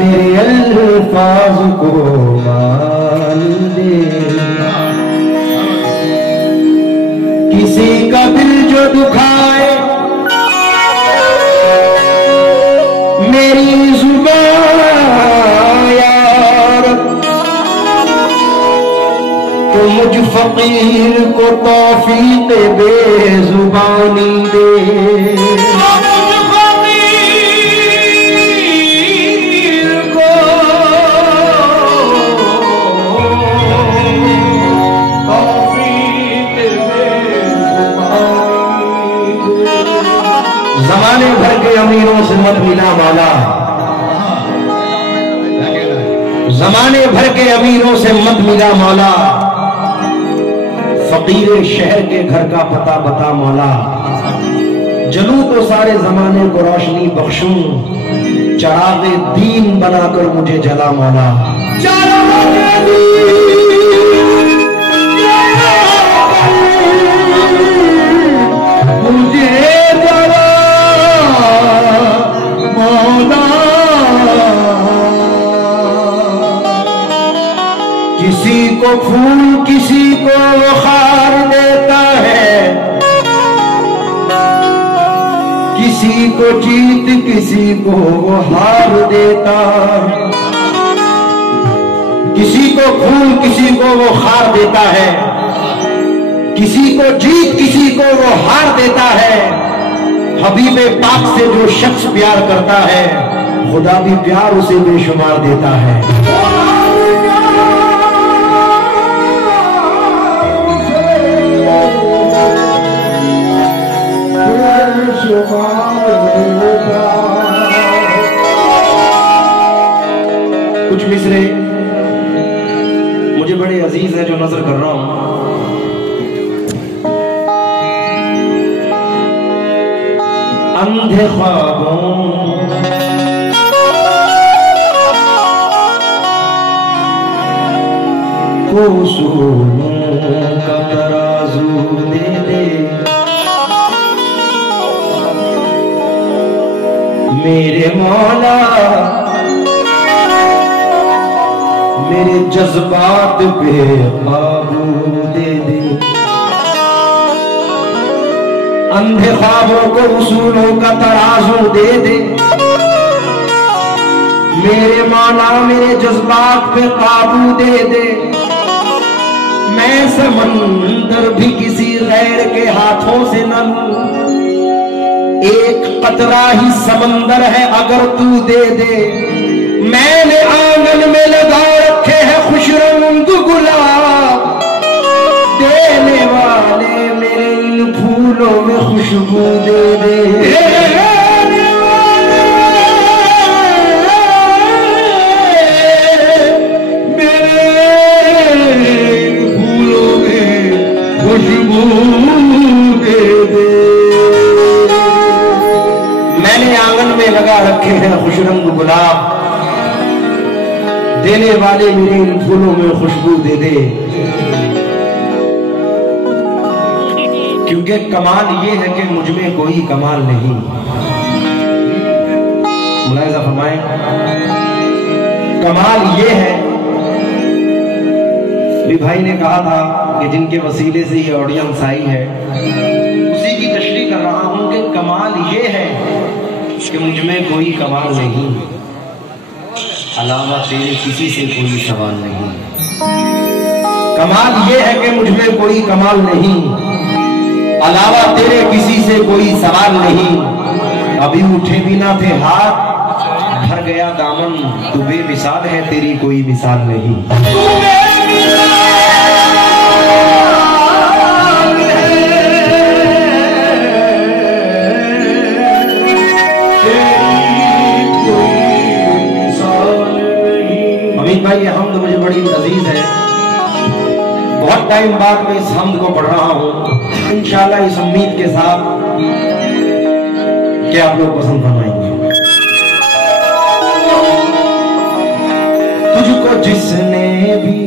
मेरे अल्फाज को मान दे। किसी का दिल जो दुखाए मेरी जुबान यार, तो मुझ फकीर को तौफीक बेजुबानी दे। ज़माने भर के अमीरों से मत मिला मौला, ज़माने भर के अमीरों से मत मिला मौला, फकीर शहर के घर का पता बता मौला। जलूं तो सारे जमाने को रोशनी बख्शूं, चरागे दीन बनाकर मुझे जला मौला। किसी को फूल किसी को वो खार देता है, किसी को जीत किसी को वो हार देता है। किसी को फूल किसी को वो खार देता है, किसी को जीत किसी को वो हार देता है। हबीबे पाक से जो शख्स प्यार करता है, खुदा भी प्यार उसे बेशुमार देता है। कुछ मिसरे मुझे बड़े अजीज है जो नजर कर रहा हूं। अंधे ख्वाबों को उसूलों का तराजू दे दे, मेरे मौला मेरे जज्बात पे काबू दे दे। अंधे ख्वाबों को उसूलों का तराजू दे दे, मेरे मौला मेरे जज्बात पे काबू दे दे। मैं समंदर भी किसी गैर के हाथों से न लूं, एक कतरा ही समंदर है अगर तू दे दे। मैंने आंगन में लगा रखे हैं खुश रंग गुलाब, देने वाले मेरे इन फूलों में खुशबू दे दे। मेरे इन फूलों में खुशबू दे दे। मैंने आंगन में लगा रखे हैं खुश रंग गुलाब, देने वाले मेरे इन फूलों में खुशबू दे दे। क्योंकि कमाल ये है कि मुझ में कोई कमाल नहीं। मुलाहिजा फरमाएं, कमाल ये है, भी भाई ने कहा था कि जिनके वसीले से ये ऑडियंस आई है उसी की तशरीह कर रहा हूं कि कमाल ये है कि मुझ में कोई कमाल नहीं, अलावा तेरे किसी से कोई सवाल नहीं। कमाल ये है कि मुझ में कोई कमाल नहीं, अलावा तेरे किसी से कोई सवाल नहीं। अभी उठे भी ना थे हाथ, भर गया दामन, तू बेमिसाल है तेरी कोई मिसाल नहीं। भाई ये हमद मुझे बड़ी अजीज है, बहुत टाइम बाद मैं इस हमद को पढ़ रहा हूँ, इंशाल्लाह इस उम्मीद के साथ कि आप लोग पसंद फरमाएंगे। तुझको जिसने भी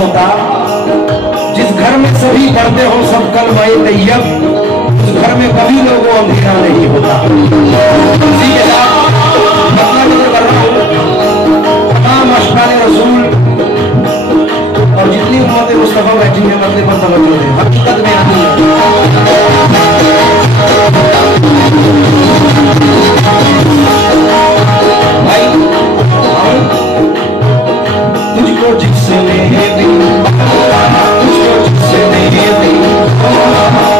होता। जिस घर में सभी पढ़ते हो सब कलमाए तैयब, उस घर में कभी लोगों अंधेरा नहीं होता। इसी के साथ मतलब कर रहा हूँ तमाम अशकाल रसूल और जितनी उम्मत मुस्तफा बैठी है मसले पर तवज्जो दें। हकीकत में भाई तुझको जिसने भी तुझको जिसने भी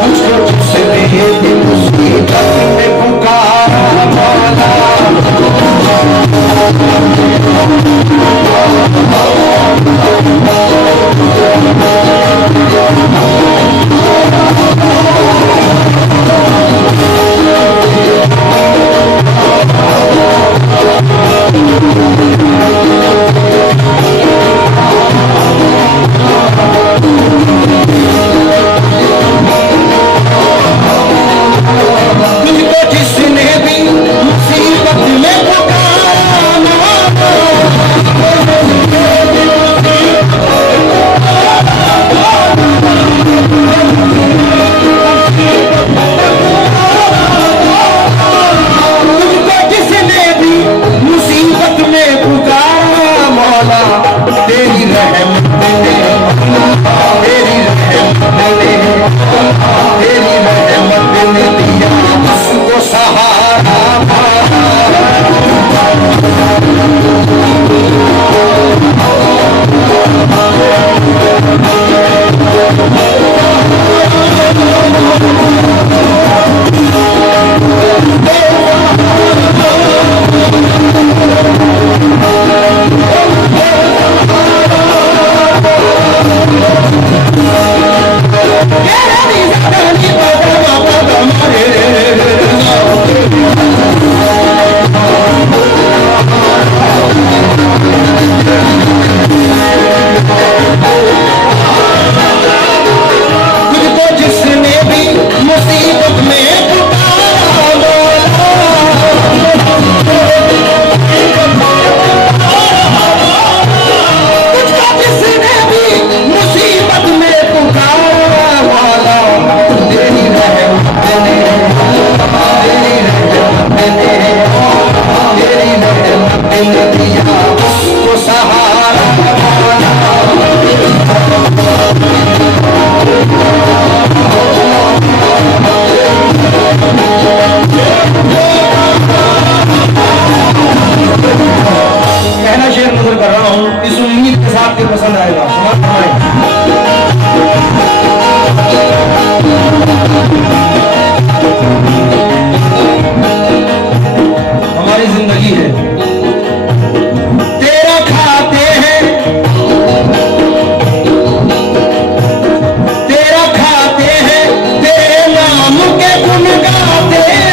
तुझको जिसने भी मुसीबत में पुकारा मौला तुझको जिसने भी मुसीबत में पुकारा मौला तेरी रहमत ने दिया उसको सहारा। तुझको जिसने भी मुसीबत में पहला शेर नजर कर रहा हूं, इस उम्मीद के साथ के पसंद आएगा। हमारी जिंदगी है तेरा खाते हैं, तेरा खाते हैं, तेरे नाम के गुण गाते हैं।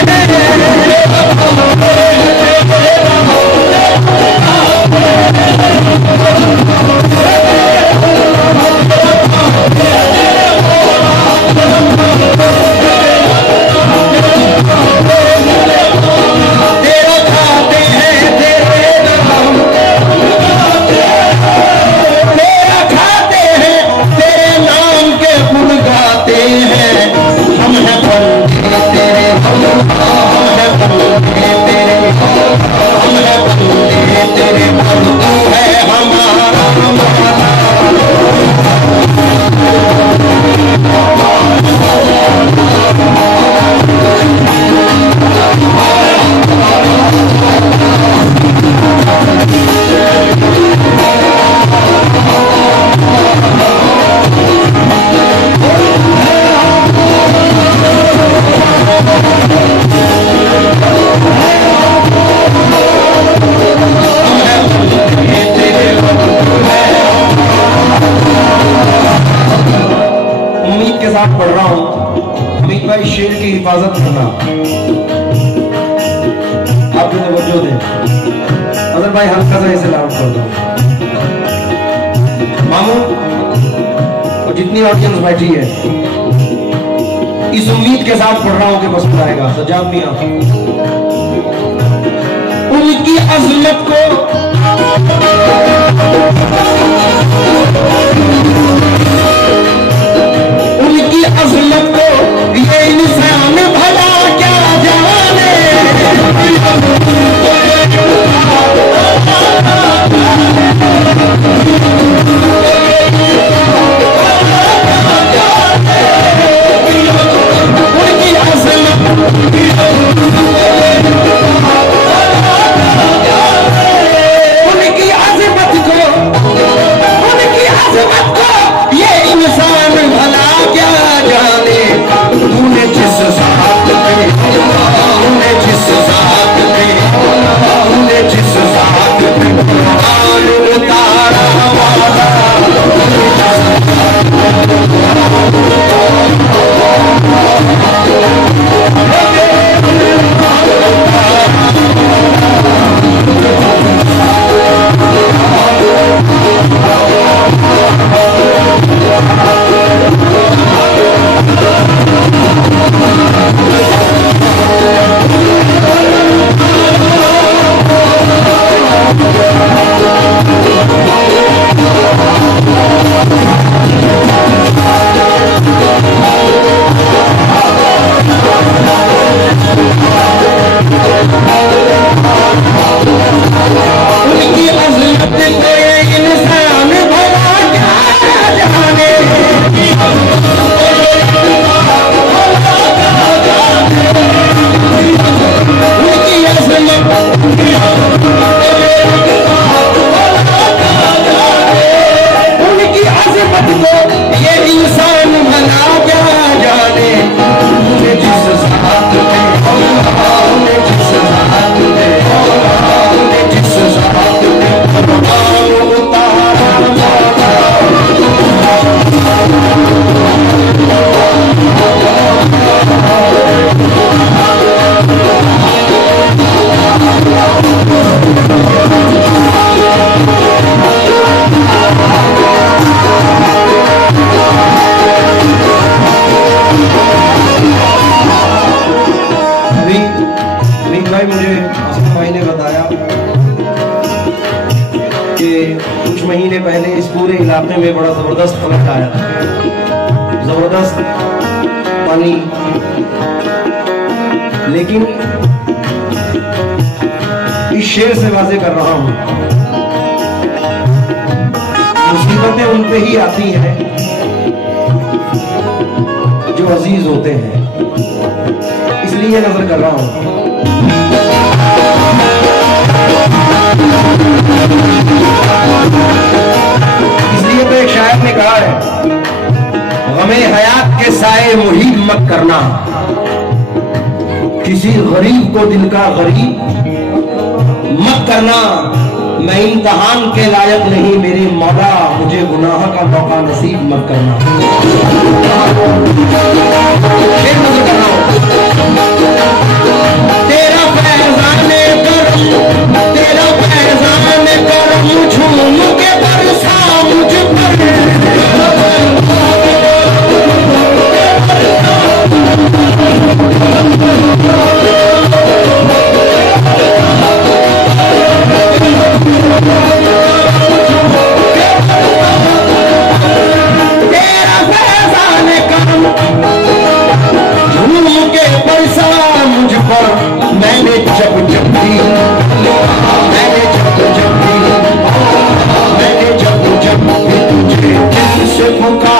पढ़ रहा हूं, अमित भाई शेर की हिफाजत करना, आप जो तवज्जो दें। अगर भाई हल्का सा ऐसे लाउड कर दो मामू और जितनी ऑडियंस बैठी है, इस उम्मीद के साथ पढ़ रहा हूं कि पसंद आएगा। सजाद मियां उनकी अजमत को अजमत को ये इंसान भला क्या जाने, तूने जिस साथ में, तूने जिस साथ में, तूने जिस साथ में कुरान उतारा वाला, महीने पहले इस पूरे इलाके में बड़ा जबरदस्त फ्लड आया था, जबरदस्त पानी। लेकिन इस शेर से वाजे कर रहा हूं, मुसीबतें उन पे ही आती हैं जो अजीज होते हैं, इसलिए नजर कर रहा हूं। इसलिए तो एक शायर ने कहा है, गमे हयात के साए मुहीब मत करना, किसी गरीब को दिल का गरीब मत करना, मैं इम्तिहान के लायक नहीं मेरे मौला, मुझे गुनाह का मौका नसीब मत करना। तेरा फैज़ाने करम, तेरा फैज़ाने करम झूम के बरसा मुझ पर, तेरा फैज़ाने करम झूम के बरसा मुझ पर, मैंने जब जब भी, मैंने जब जब भी, मैंने जब जब भी तुझे दिल से पुकारा,